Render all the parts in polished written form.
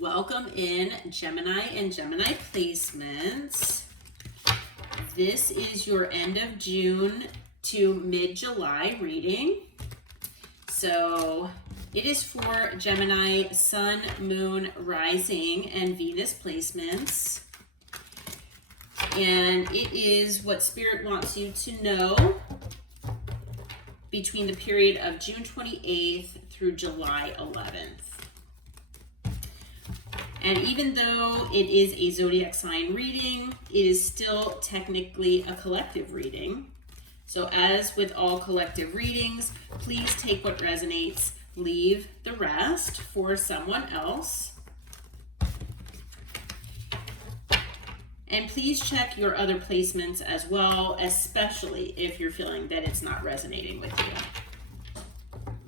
Welcome in Gemini and Gemini placements. This is your end of June to mid-July reading. So it is for Gemini Sun, Moon, Rising, and Venus placements. And it is what Spirit wants you to know between the period of June 28th through July 11th. And even though it is a zodiac sign reading, it is still technically a collective reading. So as with all collective readings, please take what resonates, leave the rest for someone else. And please check your other placements as well, especially if you're feeling that it's not resonating with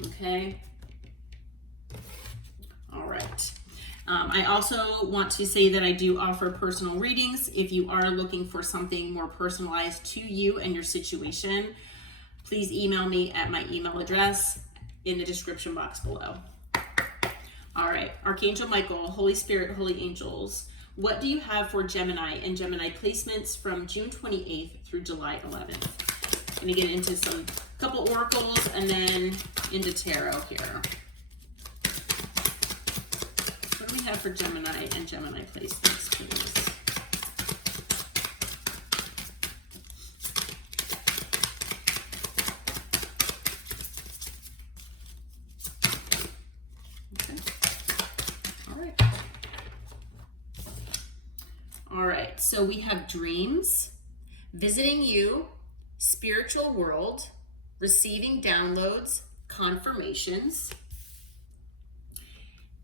you. Okay? All right. I also want to say that I do offer personal readings. If you are looking for something more personalized to you and your situation, please email me at my email address in the description box below. All right, Archangel Michael, Holy Spirit, Holy Angels, what do you have for Gemini and Gemini placements from June 28th through July 11th? I'm going to get into some couple oracles and then into tarot here. What do we have for Gemini and Gemini placements, please? All right, so we have dreams, visiting you, spiritual world, receiving downloads, confirmations,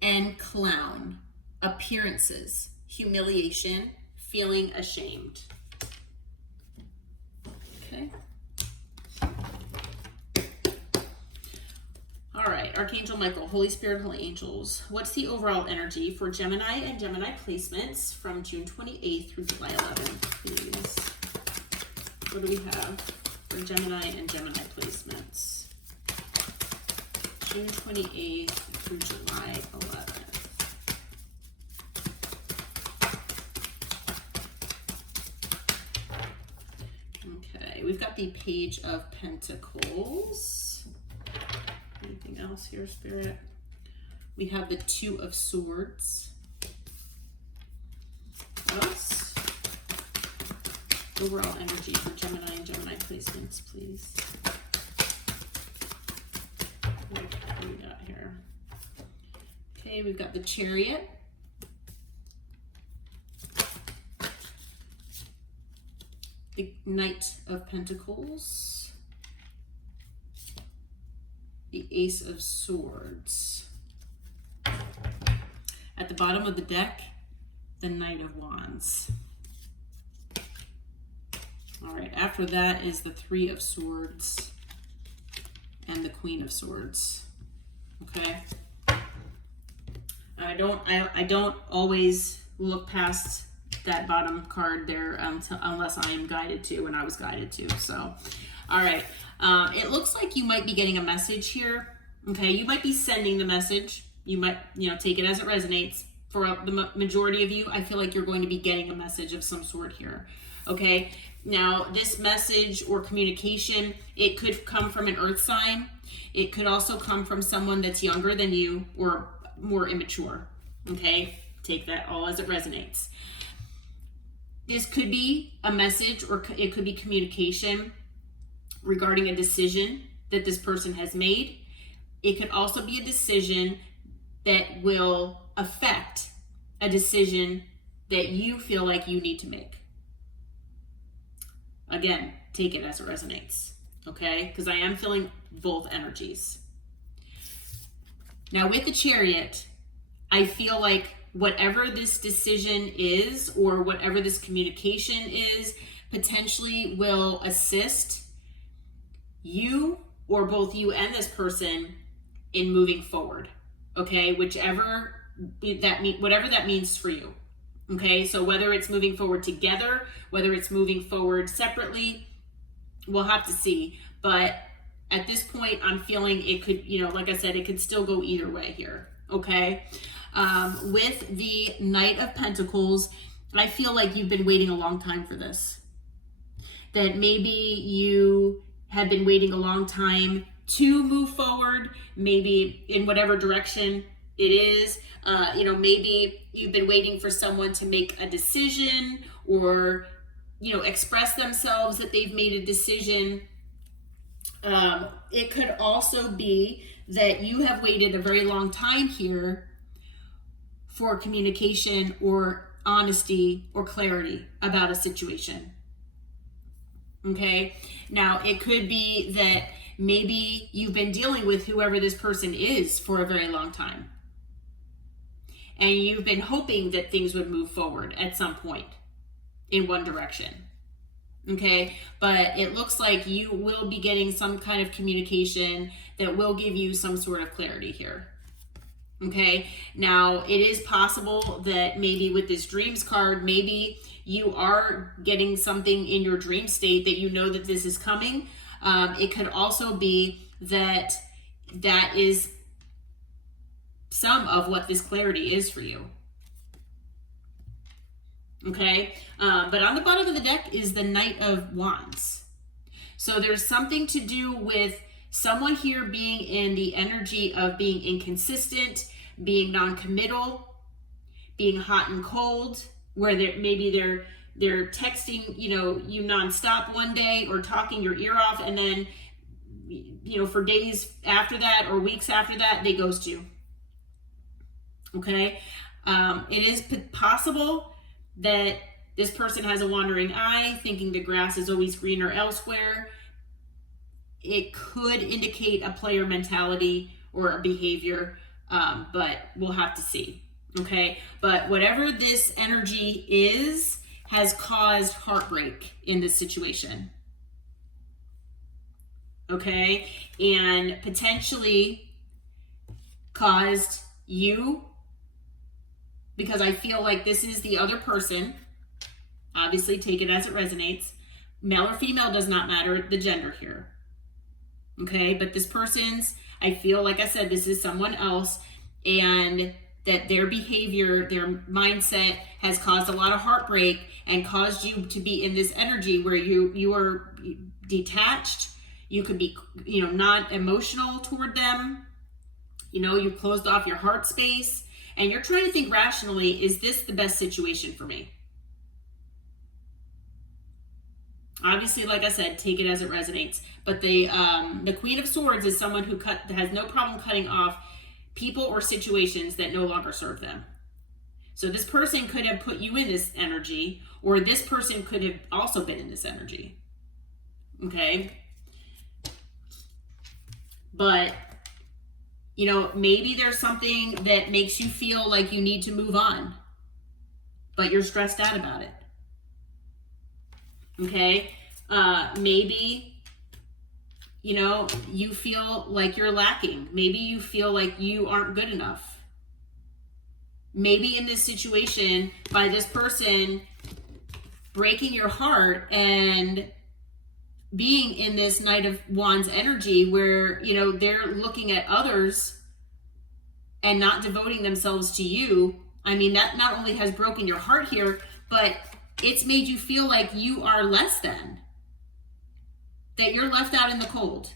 and clown, appearances, humiliation, feeling ashamed. Okay. All right, Archangel Michael, Holy Spirit, Holy Angels, what's the overall energy for Gemini and Gemini placements from June 28th through July 11th, please? What do we have for Gemini and Gemini placements? June 28th through July 11th. Okay, we've got the Page of Pentacles. Anything else here, Spirit? We have the Two of Swords. What else? Overall energy for Gemini and Gemini placements, please. What do we got here? Okay, we've got the Chariot. The Knight of Pentacles. The Ace of Swords. At the bottom of the deck, the Knight of Wands. All right, after that is the Three of Swords and the Queen of Swords. Okay. I don't always look past that bottom card there unless I am guided to, and I was guided to. So, all right. It looks like you might be getting a message here. Okay, you might be sending the message. You might, take it as it resonates. For the majority of you, I feel like you're going to be getting a message of some sort here. Okay, now this message or communication, it could come from an earth sign. It could also come from someone that's younger than you or more immature. Okay, take that all as it resonates. This could be a message or it could be communication regarding a decision that this person has made. It could also be a decision that will affect a decision that you feel like you need to make. Again, take it as it resonates, okay? Because I am feeling both energies. Now with the Chariot, I feel like whatever this decision is or whatever this communication is potentially will assist you or both you and this person in moving forward. Okay, whatever that means for you. Okay, so whether it's moving forward together, whether it's moving forward separately, we'll have to see. But at this point, I'm feeling it could, like I said, it could still go either way here. Okay. With the Knight of Pentacles, I feel like you've been waiting a long time for this. That maybe you have been waiting a long time to move forward, maybe in whatever direction it is. Maybe you've been waiting for someone to make a decision, or, express themselves that they've made a decision. It could also be that you have waited a very long time here for communication or honesty or clarity about a situation. Okay. Now, it could be that maybe you've been dealing with whoever this person is for a very long time, and you've been hoping that things would move forward at some point in one direction. Okay. But it looks like you will be getting some kind of communication that will give you some sort of clarity here. Okay. Now, it is possible that maybe with this dreams card, maybe you are getting something in your dream state that you know that this is coming. It could also be that that is some of what this clarity is for you. Okay. But on the bottom of the deck is the Knight of Wands. So there's something to do with someone here being in the energy of being inconsistent, being non-committal, being hot and cold, where they're texting, you nonstop one day, or talking your ear off, and then, for days after that or weeks after that, they ghost you. Okay. It is possible that this person has a wandering eye, thinking the grass is always greener elsewhere. It could indicate a player mentality or a behavior, but we'll have to see. Okay. But whatever this energy is, has caused heartbreak in this situation. Okay. And potentially caused you, because I feel like this is the other person. Obviously, take it as it resonates. Male or female does not matter, the gender here. Okay, but this person's, I feel like I said, this is someone else, and that their behavior, their mindset has caused a lot of heartbreak and caused you to be in this energy where you are detached. You could be, not emotional toward them. You've closed off your heart space, and you're trying to think rationally, is this the best situation for me? Obviously, like I said, take it as it resonates. But the Queen of Swords is someone who has no problem cutting off people or situations that no longer serve them. So this person could have put you in this energy, or this person could have also been in this energy. Okay? But, maybe there's something that makes you feel like you need to move on, but you're stressed out about it. Okay. Maybe, you feel like you're lacking. Maybe you feel like you aren't good enough. Maybe in this situation, by this person breaking your heart and being in this Knight of Wands energy where, they're looking at others and not devoting themselves to you. I mean, that not only has broken your heart here, but it's made you feel like you are less than, that you're left out in the cold,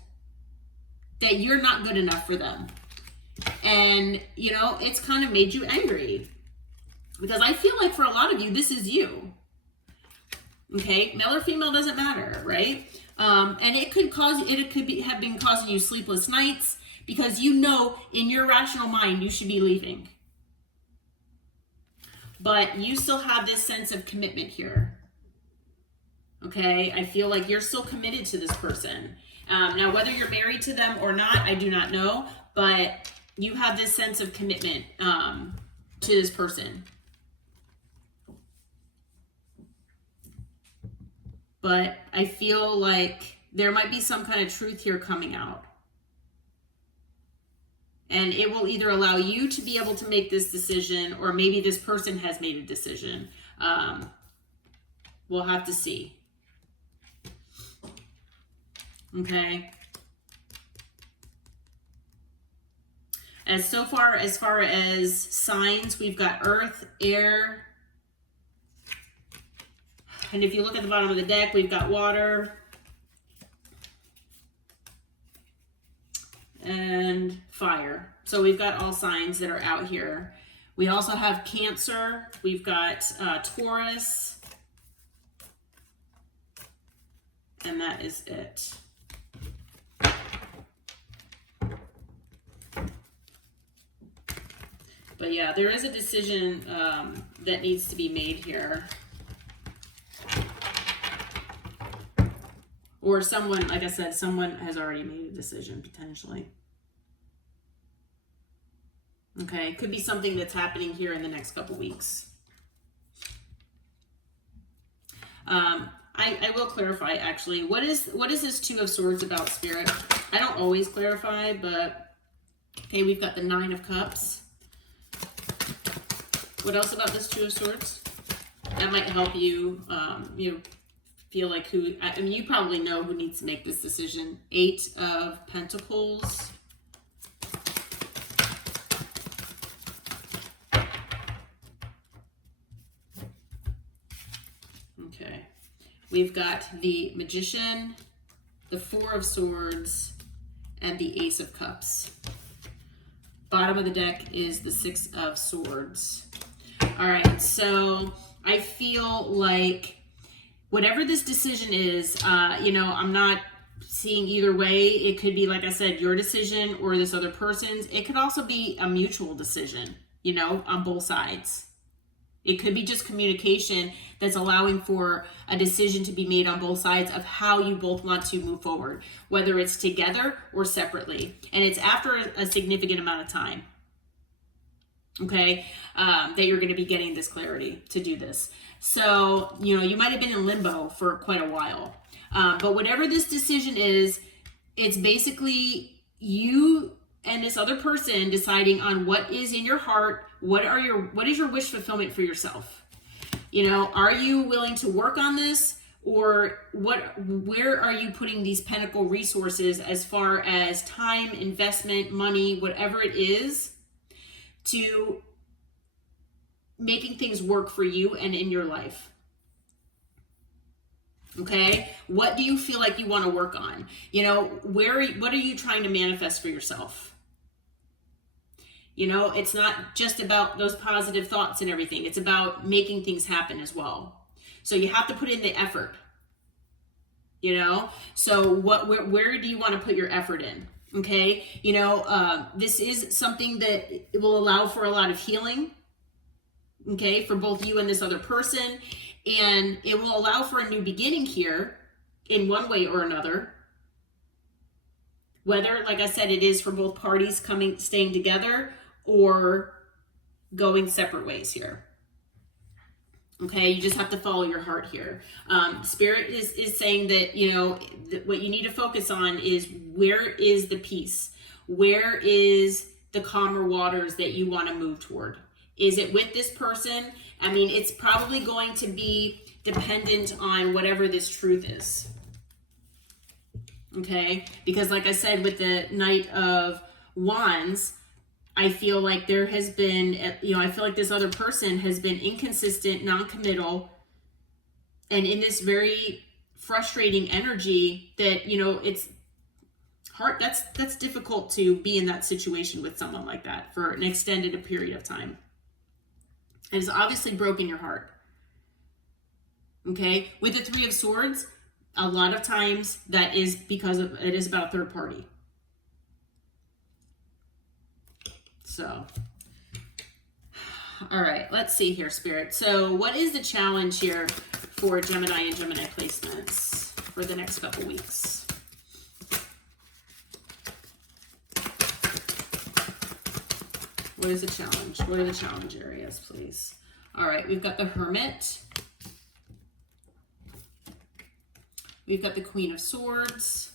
that you're not good enough for them. And, it's kind of made you angry, because I feel like for a lot of you, this is you. Okay. Male or female doesn't matter. Right. And it could have been causing you sleepless nights, because in your rational mind, you should be leaving. But you still have this sense of commitment here. Okay, I feel like you're still committed to this person. Now, whether you're married to them or not, I do not know. But you have this sense of commitment to this person. But I feel like there might be some kind of truth here coming out. And it will either allow you to be able to make this decision, or maybe this person has made a decision. We'll have to see. Okay. As far as signs, we've got earth, air, and if you look at the bottom of the deck, we've got water and fire. So we've got all signs that are out here. We also have Cancer. We've got Taurus. And that is it. But yeah, there is a decision that needs to be made here. Or someone, like I said, someone has already made a decision, potentially. Okay, could be something that's happening here in the next couple weeks. I will clarify, actually. What is this Two of Swords about, Spirit? I don't always clarify, but... Okay, we've got the Nine of Cups. What else about this Two of Swords? That might help you, feel like who... I mean, you probably know who needs to make this decision. Eight of Pentacles. Okay. We've got the Magician, the Four of Swords, and the Ace of Cups. Bottom of the deck is the Six of Swords. All right, so I feel like whatever this decision is, I'm not seeing either way. It could be, like I said, your decision or this other person's. It could also be a mutual decision, on both sides. It could be just communication that's allowing for a decision to be made on both sides of how you both want to move forward, whether it's together or separately. And it's after a significant amount of time, okay, that you're going to be getting this clarity to do this. So, you might have been in limbo for quite a while. But whatever this decision is, it's basically you and this other person deciding on what is in your heart. What is your wish fulfillment for yourself? Are you willing to work on this, or where are you putting these pentacle resources as far as time, investment, money, whatever it is, to making things work for you and in your life? Okay, what do you feel like you want to work on? What are you trying to manifest for yourself? It's not just about those positive thoughts and everything. It's about making things happen as well. So you have to put in the effort. So where do you want to put your effort in? Okay, this is something that will allow for a lot of healing. Okay, for both you and this other person. And it will allow for a new beginning here in one way or another. Whether, like I said, it is for both parties staying together or going separate ways here. Okay, you just have to follow your heart here. Spirit is saying that, what you need to focus on is, where is the peace? Where is the calmer waters that you want to move toward? Is it with this person? I mean, it's probably going to be dependent on whatever this truth is. Okay? Because like I said, with the Knight of Wands, I feel like there has been, I feel like this other person has been inconsistent, non-committal, and in this very frustrating energy that, it's hard. That's difficult to be in that situation with someone like that for an extended period of time. And it's obviously broken your heart. Okay? With the Three of Swords, a lot of times that is because it is about third party. So, all right, let's see here, Spirit. So what is the challenge here for Gemini and Gemini placements for the next couple weeks? What is the challenge? What are the challenge areas, please? All right, we've got the Hermit. We've got the Queen of Swords.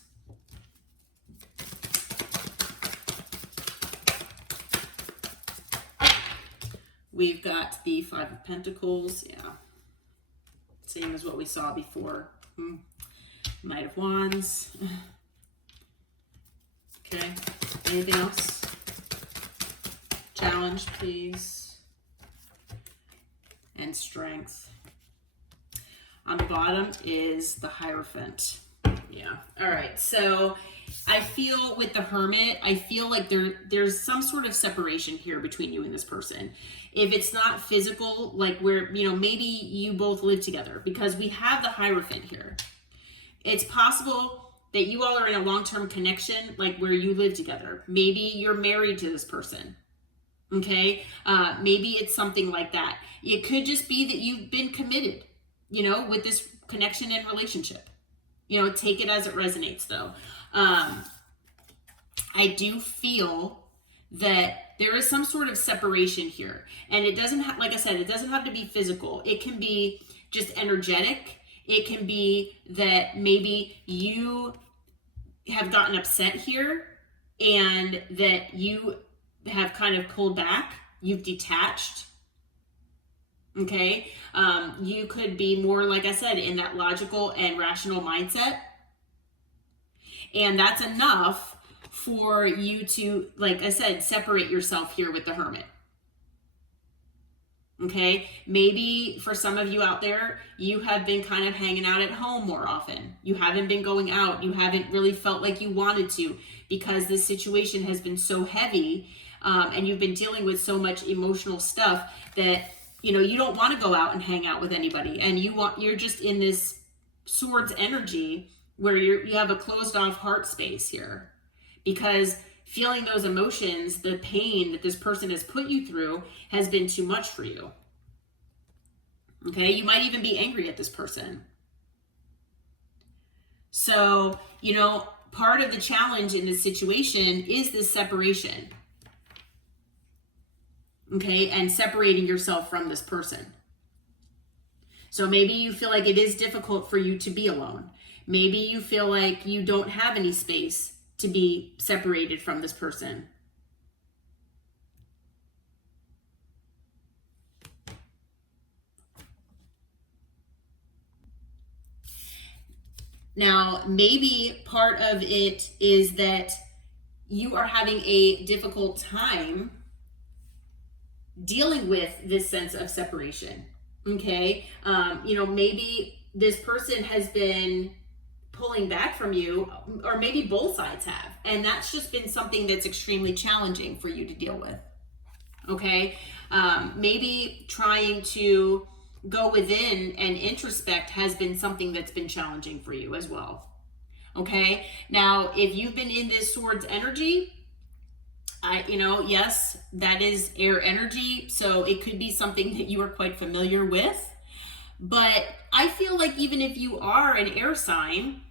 We've got the Five of Pentacles. Yeah. Same as what we saw before. Knight of Wands. Okay. Anything else? Challenge, please. And strength. On the bottom is the Hierophant. Yeah. All right. So I feel with the Hermit, I feel like there's some sort of separation here between you and this person. If it's not physical, like where, you know, maybe you both live together, because we have the Hierophant here. It's possible that you all are in a long-term connection, like where you live together. Maybe you're married to this person. Okay. Maybe it's something like that. It could just be that you've been committed, you know, with this connection and relationship. You know, take it as it resonates, though. I do feel that there is some sort of separation here. And it doesn't have, like I said, it doesn't have to be physical. It can be just energetic. It can be that maybe you have gotten upset here and that you have kind of pulled back. You've detached. Okay. You could be more, like I said, in that logical and rational mindset. And that's enough for you to, like I said, separate yourself here with the Hermit. Okay. Maybe for some of you out there, you have been kind of hanging out at home more often. You haven't been going out. You haven't really felt like you wanted to, because this situation has been so heavy, and you've been dealing with so much emotional stuff that, you know, you don't want to go out and hang out with anybody, and you're just in this Swords energy where you have a closed off heart space here, because feeling those emotions, the pain that this person has put you through, has been too much for you. Okay, you might even be angry at this person. So, you know, part of the challenge in this situation is this separation. Okay, and separating yourself from this person. So maybe you feel like it is difficult for you to be alone. Maybe you feel like you don't have any space to be separated from this person. Now, maybe part of it is that you are having a difficult time dealing with this sense of separation. Okay. You know, maybe this person has been pulling back from you, or maybe both sides have, and that's just been something that's extremely challenging for you to deal with. Okay. Maybe trying to go within and introspect has been something that's been challenging for you as well. Okay. Now, if you've been in this Swords energy, yes, that is air energy, so it could be something that you are quite familiar with. But I feel like even if you are an air sign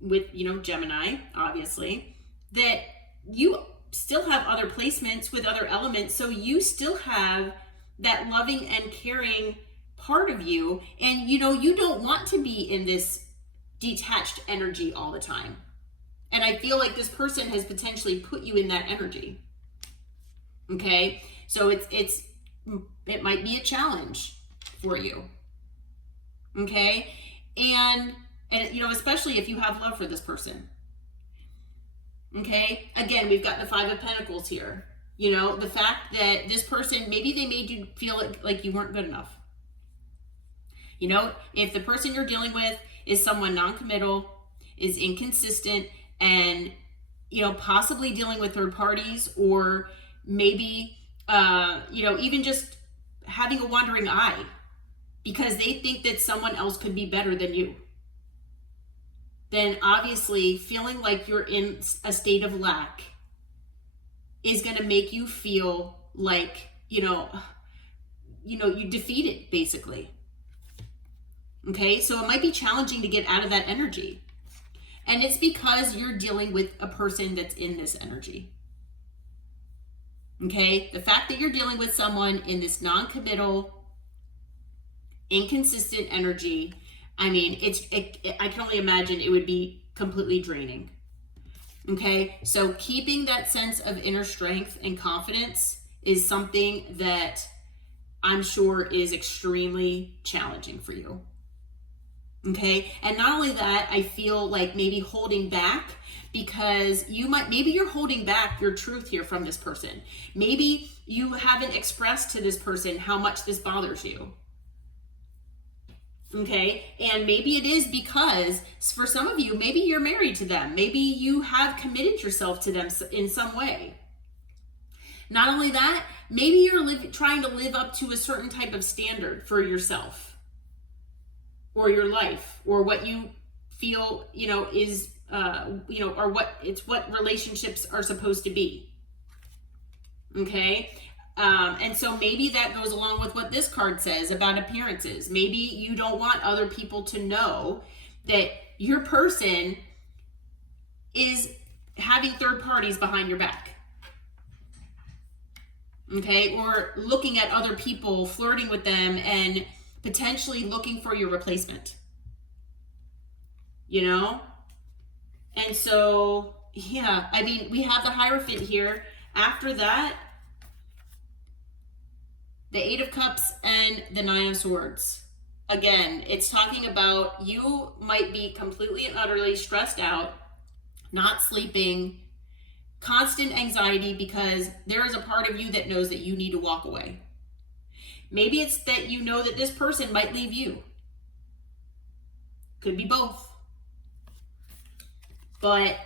with, you know, Gemini, obviously, that you still have other placements with other elements, so you still have that loving and caring part of you, and, you know, you don't want to be in this detached energy all the time. And I feel like this person has potentially put you in that energy. Okay. So it might be a challenge for you. Okay. And, you know, especially if you have love for this person. Okay. Again, we've got the Five of Pentacles here. You know, the fact that this person, maybe they made you feel like you weren't good enough. You know, if the person you're dealing with is someone non-committal, is inconsistent, and, you know, possibly dealing with third parties, or maybe, you know, even just having a wandering eye because they think that someone else could be better than you, then obviously feeling like you're in a state of lack is going to make you feel like, you defeated, basically. Okay, so it might be challenging to get out of that energy. And it's because you're dealing with a person that's in this energy. Okay, the fact that you're dealing with someone in this non-committal, inconsistent energy, I mean, I can only imagine it would be completely draining. Okay, so keeping that sense of inner strength and confidence is something that I'm sure is extremely challenging for you. Okay. And not only that, I feel like maybe holding back because maybe you're holding back your truth here from this person. Maybe you haven't expressed to this person how much this bothers you. Okay. And maybe it is because for some of you, maybe you're married to them. Maybe you have committed yourself to them in some way. Not only that, maybe you're trying to live up to a certain type of standard for yourself or your life or what you feel, is, or what relationships are supposed to be. Okay. And so maybe that goes along with what this card says about appearances. Maybe you don't want other people to know that your person is having third parties behind your back. Okay, or looking at other people, flirting with them, and potentially looking for your replacement. And so, yeah, I mean, we have the Hierophant here. After that, the Eight of Cups and the Nine of Swords. Again, it's talking about you might be completely and utterly stressed out, not sleeping, constant anxiety because there is a part of you that knows that you need to walk away. Maybe it's that you know that this person might leave you. Could be both. But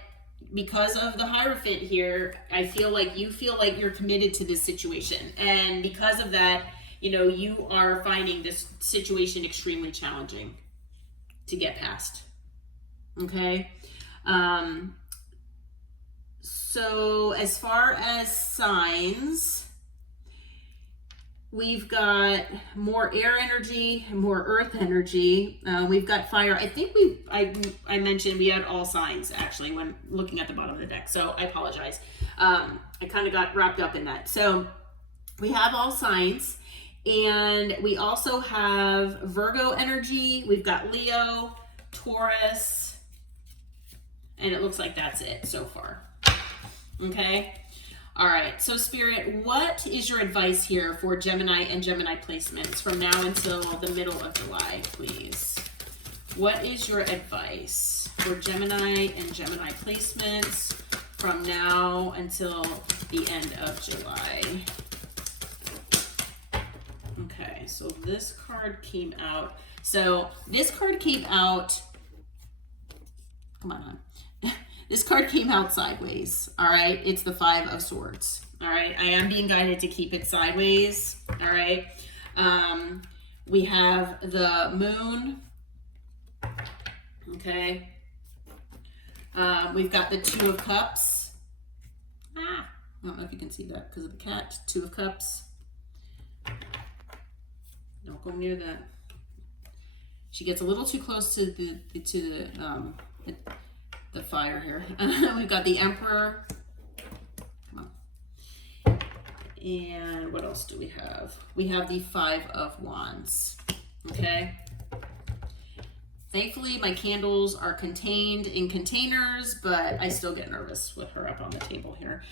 because of the Hierophant here, I feel like you're committed to this situation. And because of that, you are finding this situation extremely challenging to get past. Okay? So as far as signs, we've got more air energy, more earth energy. We've got fire. I think I mentioned we had all signs actually when looking at the bottom of the deck. So I apologize. I kind of got wrapped up in that. So we have all signs, and we also have Virgo energy. We've got Leo, Taurus, and it looks like that's it so far. Okay. All right. So Spirit, what is your advice here for Gemini and Gemini placements from now until the middle of July, please? What is your advice for Gemini and Gemini placements from now until the end of July? Okay. So this card came out. Come on. This card came out sideways, all right? It's the Five of Swords, all right? I am being guided to keep it sideways, all right? We have the Moon, okay? We've got the Two of Cups. I don't know if you can see that because of the cat. Two of Cups. Don't go near that. She gets a little too close to the fire here. We've got the Emperor. Come on. And what else do we have? We have the Five of Wands. Okay. Thankfully, my candles are contained in containers, but I still get nervous with her up on the table here.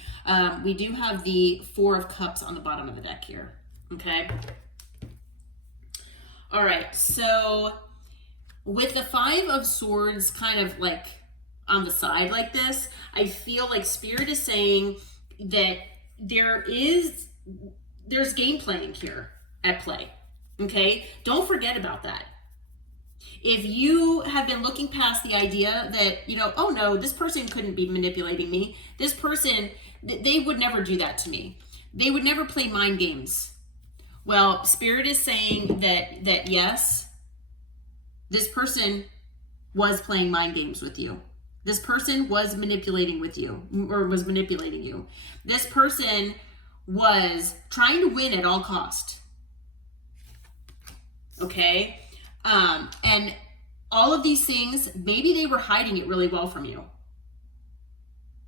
We do have the Four of Cups on the bottom of the deck here. Okay. All right. So with the Five of Swords kind of like on the side like this, I feel like Spirit is saying that there's game playing here at play. Okay? Don't forget about that. If you have been looking past the idea that, oh no, this person couldn't be manipulating me. This person, they would never do that to me. They would never play mind games. Well, Spirit is saying that yes, this person was playing mind games with you. This person was manipulating with you, or was manipulating you. This person was trying to win at all cost. Okay? And all of these things, maybe they were hiding it really well from you.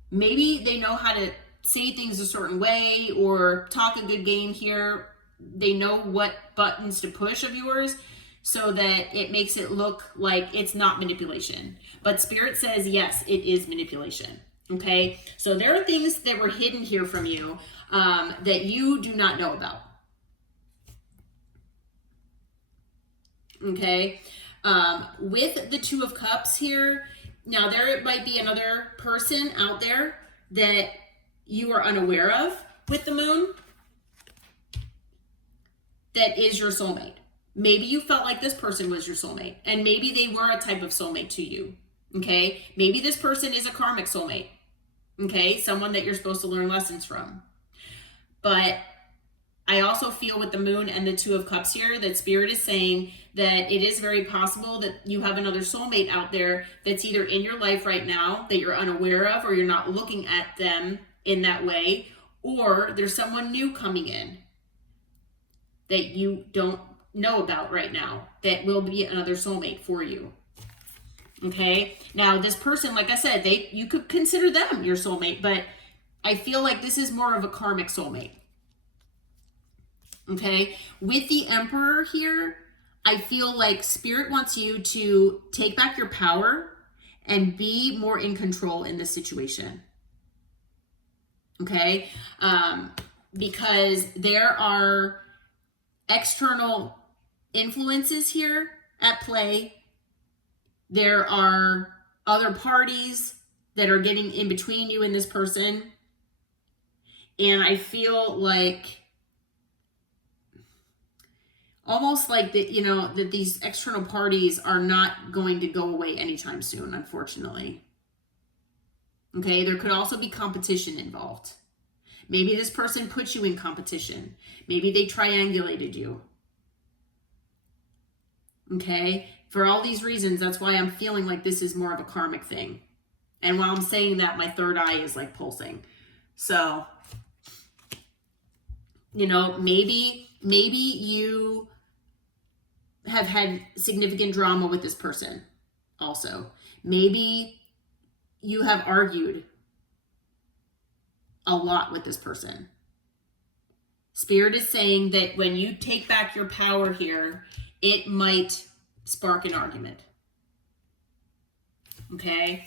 Maybe they know how to say things a certain way or talk a good game here. They know what buttons to push of yours so that it makes it look like it's not manipulation. But Spirit says, yes, it is manipulation. Okay? So there are things that were hidden here from you that you do not know about. Okay? With the Two of Cups here, now there might be another person out there that you are unaware of with the moon that is your soulmate. Maybe you felt like this person was your soulmate, and maybe they were a type of soulmate to you, okay? Maybe this person is a karmic soulmate, okay? Someone that you're supposed to learn lessons from. But I also feel with the moon and the Two of Cups here that Spirit is saying that it is very possible that you have another soulmate out there that's either in your life right now that you're unaware of, or you're not looking at them in that way, or there's someone new coming in that you don't know about right now that will be another soulmate for you. Okay, now this person, like I said, you could consider them your soulmate, but I feel like this is more of a karmic soulmate. Okay, with the Emperor here, I feel like Spirit wants you to take back your power and be more in control in this situation. Okay, because there are external influences here at play. There are other parties that are getting in between you and this person. And I feel like almost like that, you know, that these external parties are not going to go away anytime soon, unfortunately. Okay, there could also be competition involved. Maybe this person put you in competition. Maybe they triangulated you. Okay, for all these reasons, that's why I'm feeling like this is more of a karmic thing. And while I'm saying that, my third eye is like pulsing. So, you know, maybe you have had significant drama with this person also. Maybe you have argued a lot with this person. Spirit is saying that when you take back your power here, it might spark an argument. Okay?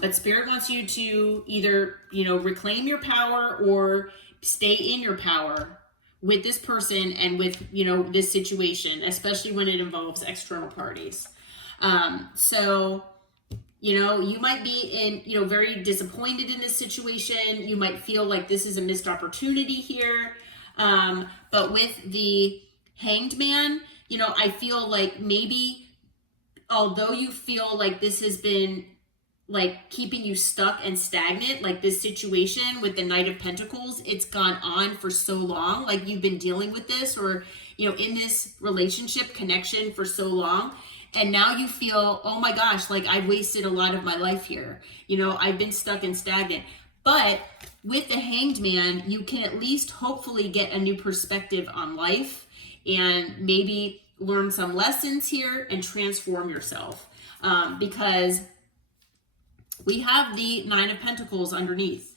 But Spirit wants you to either, you know, reclaim your power or stay in your power with this person and with, you know, this situation, especially when it involves external parties. So, you know, you might be in, you know, very disappointed in this situation. You might feel like this is a missed opportunity here. But with the Hanged Man, you know, I feel like maybe, although you feel like this has been like keeping you stuck and stagnant, like this situation with the Knight of Pentacles, it's gone on for so long, like you've been dealing with this, or, you know, in this relationship connection for so long. And now you feel, oh my gosh, like I've wasted a lot of my life here. You know, I've been stuck and stagnant. But with the Hanged Man, you can at least hopefully get a new perspective on life and maybe learn some lessons here and transform yourself. Because we have the Nine of Pentacles underneath.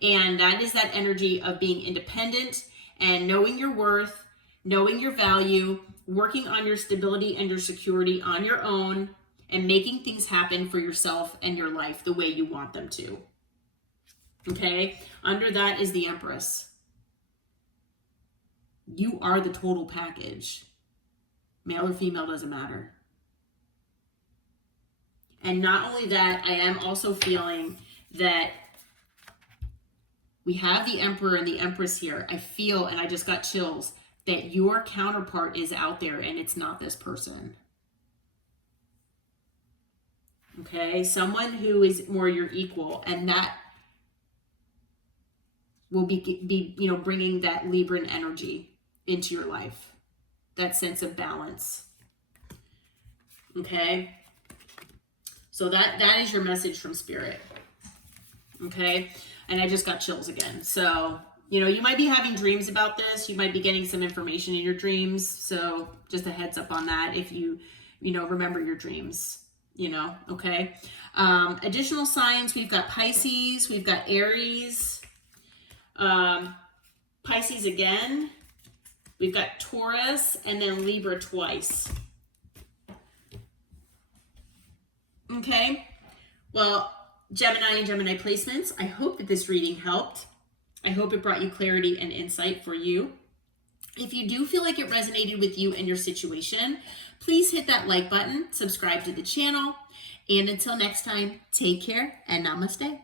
And that is that energy of being independent and knowing your worth, knowing your value, working on your stability and your security on your own, and making things happen for yourself and your life the way you want them to. Okay? Under that is the Empress. You are the total package. Male or female doesn't matter. And not only that, I am also feeling that we have the Emperor and the Empress here. I feel, and I just got chills, that your counterpart is out there and it's not this person. Okay? Someone who is more your equal, and that will be you know, bringing that Libran energy into your life. That sense of balance. Okay? So that is your message from Spirit. Okay? And I just got chills again. So, you know, you might be having dreams about this. You might be getting some information in your dreams. So just a heads up on that if you know, remember your dreams, you know, okay? Additional signs, we've got Pisces, we've got Aries, Pisces again, we've got Taurus, and then Libra twice. Okay, well, Gemini and Gemini placements, I hope that this reading helped. I hope it brought you clarity and insight for you. If you do feel like it resonated with you and your situation, Please hit that like button, subscribe to the channel, and until next time, take care and namaste.